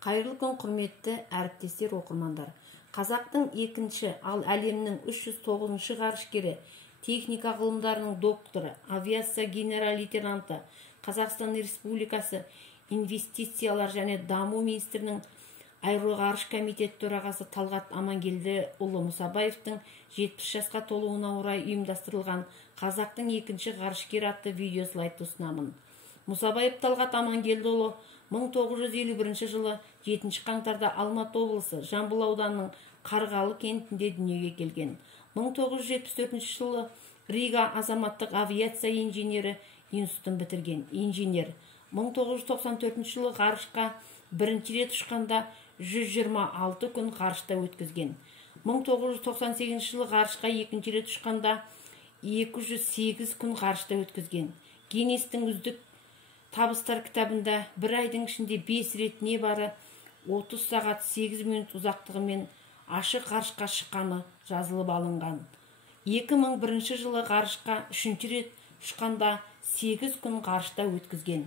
Қайырлы күн, құрметті әріптестер, оқырмандар. Қазақтың екінші, ал әлемнің 309-шы ғарышкері, техника ғылымдарының докторы, авиация генерал-лейтенанты, Қазақстан Республикасы инвестициялар және даму министрінің аэроғарыш комитеті төрағасы Талғат Амангелдіұлы Мұсабаевтың 70 жасқа толуына орай ұйымдастырылған Қазақтың екінші ғарышкері атты видеослайды ұсынамын. Мұсабаев Талғат Амангелдіұлы 1951 жылы 7 қаңтарда Алматы облысы Жамбыл ауданының Қарғалы кентінде дүниеге келген. 1974 жылы Рига азаматтық авиация инженері институтын бітірген. Инженер 1994 жылы ғарышқа бірінші рет ұшқанда 126 күн ғарышта өткізген. 1998 жылы ғарышқа екінші рет ұшқанда 208 күн ғарышта өткізген. Гиннестің үздік табыстар кітабында бір айдың ішінде 5 рет небары 30 сағат 8 минут ұзақтығымен ашық ғарышқа шыққаны жазылып алынған. 2001 жылы ғарышқа 3 рет ұшқанда 8 күн ғарышта өткізген.